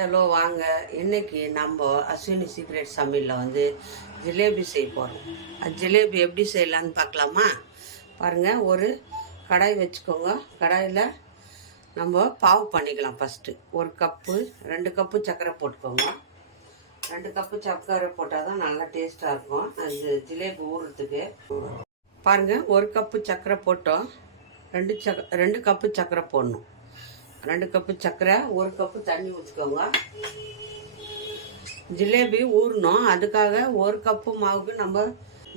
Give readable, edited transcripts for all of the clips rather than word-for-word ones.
Hello வாங்க. இன்னைக்கு நம்ம அஸ்வினி சீக்ரெட் சமையலில் வந்து ஜிலேபி செய்ய போகிறோம். அது ஜிலேபி எப்படி செய்யலான்னு பார்க்கலாமா? பாருங்கள், ஒரு கடாய் வச்சுக்கோங்க. கடாயில் நம்ம பாவு பண்ணிக்கலாம். ஃபஸ்ட்டு ஒரு கப்பு 2 கப்பு சர்க்கரை போட்டுக்கோங்க. 2 கப்பு சர்க்கரை போட்டால் தான் நல்லா டேஸ்ட்டாக இருக்கும் அது ஜிலேபி ஊறுறதுக்கு. பாருங்கள், 1 கப்பு சர்க்கரை போட்டோம். 2 கப்பு சர்க்கரை போடணும். 2 கப்பு சர்க்கரை, 1 கப்பு தண்ணி ஊற்றிக்கோங்க. ஜிலேபி ஊறணும். அதுக்காக 1 கப்பு மாவுக்கு நம்ம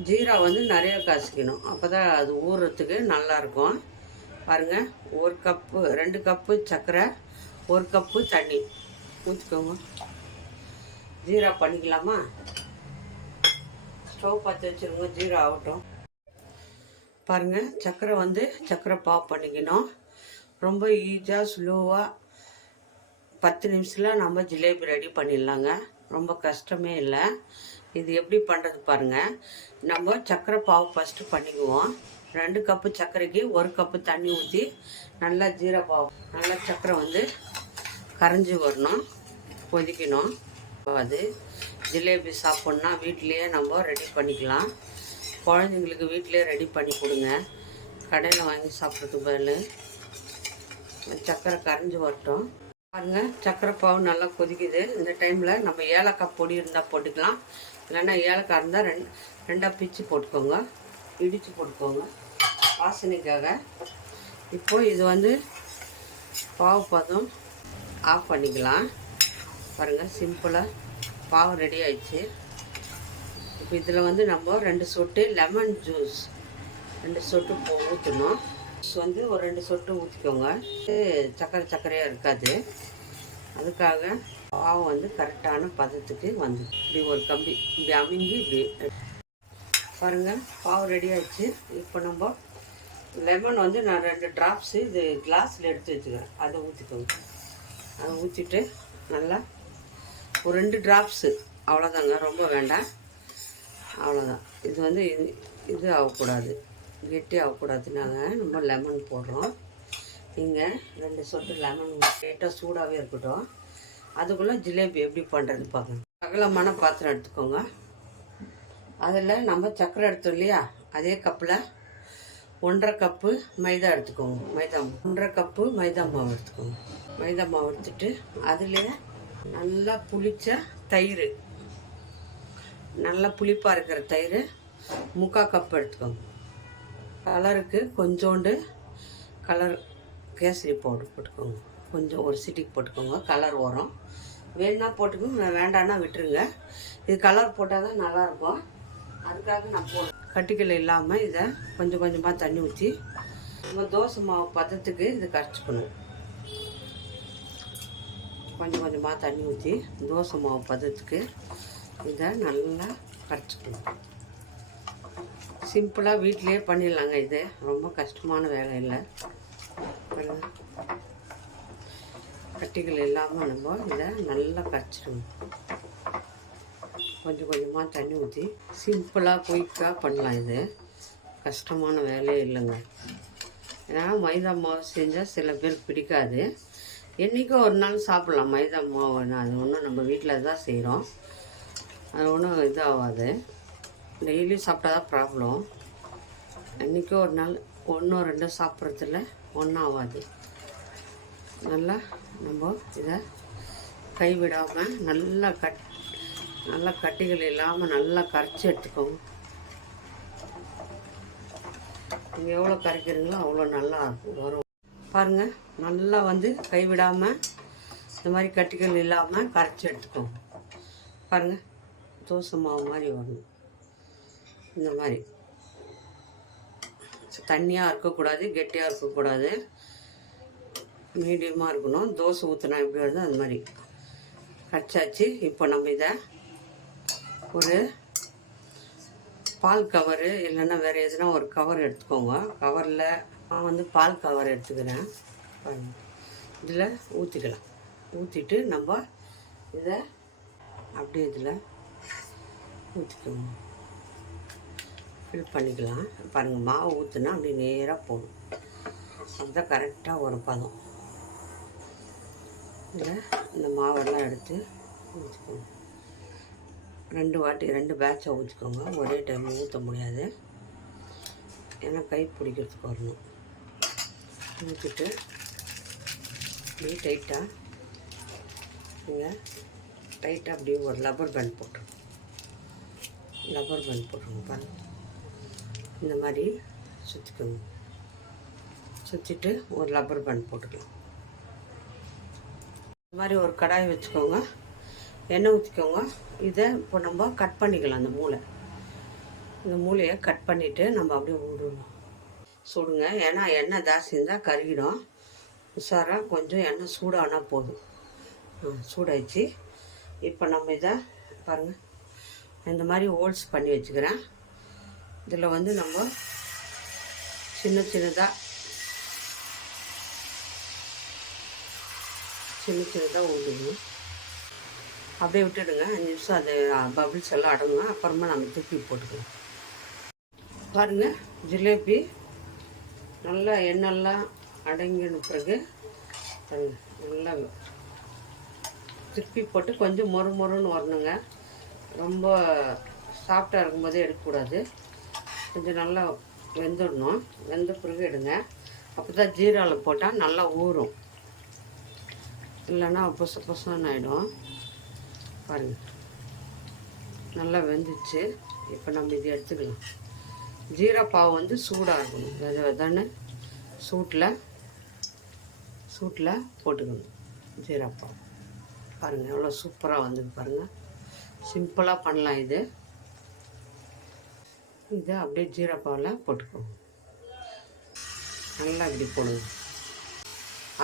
ஜீரா வந்து நிறைய காய்ச்சிக்கணும். அப்போ தான் அது ஊறுறதுக்கு நல்லாயிருக்கும். பாருங்கள், 1 கப்பு 2 கப்பு சர்க்கரை, 1 கப்பு தண்ணி ஊற்றிக்கோங்க. ஜீரா பண்ணிக்கலாமா? ஸ்டவ் பற்ற வச்சுருங்க, ஜீரா ஆகட்டும். பாருங்கள், சர்க்கரை பாவு பண்ணிக்கணும். ரொம்ப ஈஸியாக ஸ்லோவாக 10 நிமிஷத்தில் நம்ம ஜிலேபி ரெடி பண்ணிடலாங்க. ரொம்ப கஷ்டமே இல்லை. இது எப்படி பண்ணுறது பாருங்கள். நம்ம சர்க்கரை பாவு ஃபஸ்ட்டு பண்ணிக்குவோம். 2 கப்பு சர்க்கரைக்கு 1 கப்பு தண்ணி ஊற்றி நல்லா ஜீரா பாவு, நல்லா சர்க்கரை வந்து கரைஞ்சி வரணும், கொதிக்கணும். அது ஜிலேபி சாப்பிட்ணுன்னா வீட்டிலையே நம்ம ரெடி பண்ணிக்கலாம். குழந்தைங்களுக்கு வீட்டிலே ரெடி பண்ணி கொடுங்க. கடையில் வாங்கி சாப்பிட்றதுக்கு பதில் சர்க்கரை கரைஞ்சி வரட்டும். பாருங்கள், சர்க்கரை பாவு நல்லா கொதிக்குது. இந்த டைமில் நம்ம ஏலக்காய் பொடி இருந்தால் போட்டுக்கலாம். இல்லைன்னா ஏலக்காய் இருந்தால் ரெண்டாக பிச்சு போட்டுக்கோங்க, இடித்து போட்டுக்கோங்க வாசனைக்காக. இப்போது இது வந்து பாவு பதம் ஆஃப் பண்ணிக்கலாம். பாருங்கள், சிம்பிளாக பாவு ரெடி ஆயிடுச்சு. இப்போ இதில் வந்து நம்ம 2 சொட்டு லெமன் ஜூஸ் 2 சொட்டு ஊற்றணும். வந்து ஒரு 2 சொட்டு ஊற்றிக்கோங்க. சர்க்கரையாக இருக்காது. அதுக்காக பாவு வந்து கரெக்டான பதத்துக்கு வந்து இப்படி ஒரு கம்பி இப்படி அமைங்கி இப்படி பாருங்கள், பாவு ரெடி ஆகிடுச்சு. இப்போ நம்ம லெமன் வந்து நான் 2 ட்ராப்ஸு இது கிளாஸில் எடுத்து வச்சுக்கிறேன். அதை ஊற்றிக்கோங்க. அதை ஊற்றிட்டு நல்லா ஒரு 2 ட்ராப்ஸு, அவ்வளோதாங்க, ரொம்ப வேண்டாம், அவ்வளோதான். இது வந்து இது ஆகக்கூடாது, கெட்டி ஆகக்கூடாதுனாங்க நம்ம லெமன் போடுறோம். நீங்கள் 2 சொட்டு லெமன் லைட்டாக சூடாகவே இருக்கட்டும். அதுக்குள்ளே ஜிலேபி எப்படி பண்ணுறது பார்க்கணும். அகலமான பாத்திரம் எடுத்துக்கோங்க. அதில் நம்ம சர்க்கரை எடுத்தோம் இல்லையா, அதே கப்பில் 1.5 கப்பு மைதா எடுத்துக்கோங்க. 1.5 கப்பு மைதா மாவு எடுத்துக்கோங்க. மைதா மாவு எடுத்துட்டு அதில் நல்லா புளிச்ச தயிர், நல்லா புளிப்பாக இருக்கிற தயிர் 3/4 கப் எடுத்துக்கோங்க. கலருக்கு கொஞ்சோண்டு கலர் கேசரி பவுடர் போட்டுக்கோங்க. கொஞ்சம் ஒரு சிட்டிக்கு போட்டுக்கோங்க, கலர் வரும். வேணுன்னா போட்டுக்கோங்க, வேண்டான்னா விட்டுருங்க. இது கலர் போட்டால் தான் நல்லாயிருக்கும். அதுக்காக நான் கட்டிகள் இல்லாமல் இதை கொஞ்சம் கொஞ்சமாக தண்ணி ஊற்றி நம்ம தோசை மாவு பதத்துக்கு இது கரைச்சிக்கணும். கொஞ்சம் கொஞ்சமாக தண்ணி ஊற்றி தோசை மாவு பதத்துக்கு இதை நல்லா கரைச்சிக்கணும். சிம்பிளாக வீட்டிலே பண்ணிடலாங்க. இது ரொம்ப கஷ்டமான வேலை இல்லை. கட்டிகள் இல்லாமல் நம்ம இதை நல்லா கரைச்சிடணும். கொஞ்சம் கொஞ்சமாக தண்ணி ஊற்றி சிம்பிளாக குயிக்காக பண்ணலாம். இது கஷ்டமான வேலையே இல்லைங்க. ஏன்னா மைதா மாவு செஞ்சால் சில பேருக்கு பிடிக்காது. என்றைக்கும் ஒரு நாள் சாப்பிட்லாம் மைதா மாவு. அது ஒன்றும் நம்ம வீட்டில் தான் செய்கிறோம். அது ஒன்றும் இதாகாது. டெய்லி சாப்பிட்டா தான் ப்ராப்ளம். என்றைக்கும் ஒரு நாள் 1 2 சாப்பிட்றதுல ஒன்றும் ஆகாது. நல்லா நம்ம இதை கைவிடாமல் நல்லா கட்டிகள் இல்லாமல் நல்லா கரைச்சி எடுத்துக்கோங்க. நீங்கள் எவ்வளோ கரைக்கிறீங்களோ அவ்வளோ நல்லா வரும். பாருங்கள், நல்லா வந்து கைவிடாமல் இந்த மாதிரி கட்டிகள் இல்லாமல் கரைச்சி எடுத்துக்கோங்க. பாருங்கள், தோசை மாவு மாதிரி வரணும். இந்த மாதிரி தண்ணியாக இருக்கக்கூடாது, கெட்டியாக இருக்கக்கூடாது, மீடியமாக இருக்கணும். தோசை ஊற்றினா எப்படி வருது அந்த மாதிரி கரைச்சாச்சு. இப்போ நம்ம இதை ஒரு பால் கவரு இல்லைன்னா வேறு எதுனா ஒரு கவர் எடுத்துக்கோங்க. கவரில் நான் வந்து பால் கவர் எடுத்துக்கிறேன். இதில் ஊற்றிக்கலாம். ஊற்றிட்டு நம்ம இதை அப்படியே இதில் ஊற்றிக்கோங்க, ஃபில் பண்ணிக்கலாம். பாருங்கள், மாவு ஊற்றுனா அப்படி நேராக போடும். அதுதான் கரெக்டாக ஒரு பதம். இதில் இந்த மாவெல்லாம் எடுத்து ஊற்றிக்கோங்க. 2 வாட்டி 2 பேட்சாக ஊற்றிக்கோங்க. ஒரே டைம் ஊற்ற முடியாது, ஏன்னா கை பிடிக்கிறதுக்கு வரணும். ஊற்றிட்டு அப்படியே டைட்டாக நீங்கள் டைட்டாக அப்படியே ஒரு லப்பர் பேண்ட் போட்டுருங்க. பாருங்கள், இந்த மாதிரி சுற்றிக்கோங்க. சுற்றிட்டு ஒரு லப்பர் பேண்ட் போட்டுக்கலாம். இந்த மாதிரி ஒரு கடாய் வச்சுக்கோங்க, எண்ணெய் ஊற்றிக்கோங்க. இதை இப்போ நம்ம கட் பண்ணிக்கலாம். இந்த மூளையை கட் பண்ணிவிட்டு நம்ம அப்படியே விடணும். சுடுங்க, ஏன்னா எண்ணெய் ஜாஸ்தி இருந்தால் கருகிடும். உஷாராக கொஞ்சம் எண்ணெய் சூடானால் போதும். சூடாயிடுச்சு. இப்போ நம்ம இதை பாருங்கள், இந்த மாதிரி ஹோல்ஸ் பண்ணி வச்சுக்கிறேன். இதில் வந்து நம்ம சின்ன சின்னதாக ஊற்றிடணும். அப்படியே விட்டுடுங்க. 5 நிமிஷம் அது பபிள்ஸ் எல்லாம் அடங்கும். அப்புறமா நம்ம திருப்பி போட்டுக்கலாம். பாருங்கள், ஜிலேபி நல்லா எண்ணெய்லாம் அடங்கின பிறகு நல்லா திருப்பி போட்டு கொஞ்சம் மொறுன்னு வரணுங்க. ரொம்ப சாஃப்டாக இருக்கும்போதே எடுக்கக்கூடாது. கொஞ்சம் நல்லா வெந்துடணும். வெந்த பிறகு எடுங்க. அப்போ தான் ஜீராவில் போட்டால் நல்லா ஊறும், இல்லைன்னா பொசன்னு ஆகிடும். பாருங்கள், நல்லா வெந்துச்சு. இப்போ நம்ம இது எடுத்துக்கலாம். ஜீரா பாவு வந்து சூடாக இருக்கணும். வெதான்னு சூட்டில் போட்டுக்கணும் ஜீரா பாவு. பாருங்கள், எவ்வளோ சூப்பராக வந்தது பாருங்கள். சிம்பிளாக பண்ணலாம். இதை அப்படியே ஜீரா பாவில் போட்டுக்கோங்க. நல்லா இப்படி போடுங்க.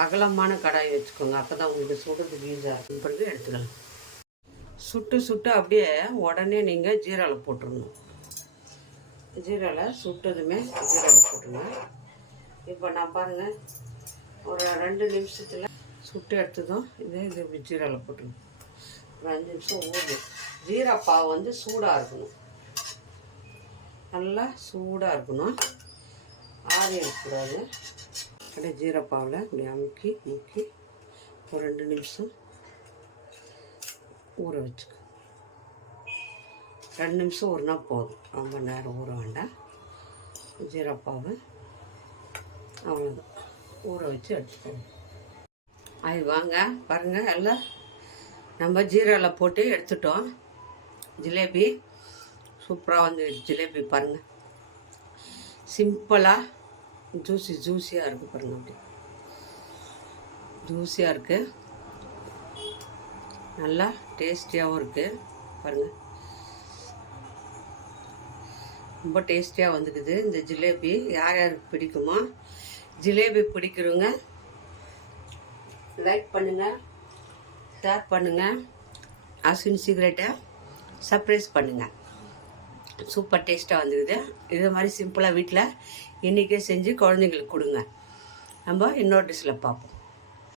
அகலமான கடாய் வச்சுக்கோங்க, அப்போ தான் உங்களுக்கு சுடுறதுக்கு ஈஸியாக இருக்கும். பிறகு எடுத்துக்கலாம். சுட்டு அப்படியே உடனே நீங்கள் ஜீராவில் போட்டுருணும். ஜீராவில் சுட்டதுமே ஜீராவில் போட்டுருங்க. இப்போ நான் பாருங்கள், ஒரு 2 நிமிஷத்தில் சுட்டு எடுத்ததும் இது இப்படி ஜீராவில் போட்டுருங்க. ஒரு 5 நிமிஷம் ஊறுது. ஜீரா பாவு வந்து சூடாக இருக்கணும், நல்லா சூடாக இருக்கணும், ஆறி இருக்கக்கூடாது. அப்படியே ஜீரா பாவில் இப்படி முக்கி ஒரு 2 நிமிஷம் ஊற வச்சுக்க. 2 நிமிஷம் ஊறினா போதும், ரொம்ப நேரம் ஊற வேண்டாம். ஜீரா பாவு அவ்வளோதான், ஊற வச்சு எடுத்துக்கோங்க. அது வாங்க பாருங்கள், எல்லாம் நம்ம ஜீராவில் போட்டு எடுத்துட்டோம். ஜிலேபி சூப்பராக வந்து ஜிலேபி பாருங்கள், சிம்பிளாக ஜூஸியாக இருக்குது பாருங்கள். அப்படி ஜூஸியாக இருக்குது, நல்லா டேஸ்டியாகவும் இருக்குது பாருங்கள். ரொம்ப டேஸ்டியாக வந்துக்குது இந்த ஜிலேபி. யாருக்கு பிடிக்குமோ, ஜிலேபி பிடிக்கிறவங்க லைக் பண்ணுங்கள், ஷேர் பண்ணுங்கள், அஸ்வின் சீக்ரெட்டை சர்ப்ரைஸ் பண்ணுங்கள். சூப்பர் டேஸ்ட்டாக வந்துக்குது. இது மாதிரி சிம்பிளாக வீட்டில் இன்றைக்கே செஞ்சு குழந்தைங்களுக்கு கொடுங்க. நம்ம இன்னொரு டிஷ்ஷில் பார்ப்போம்.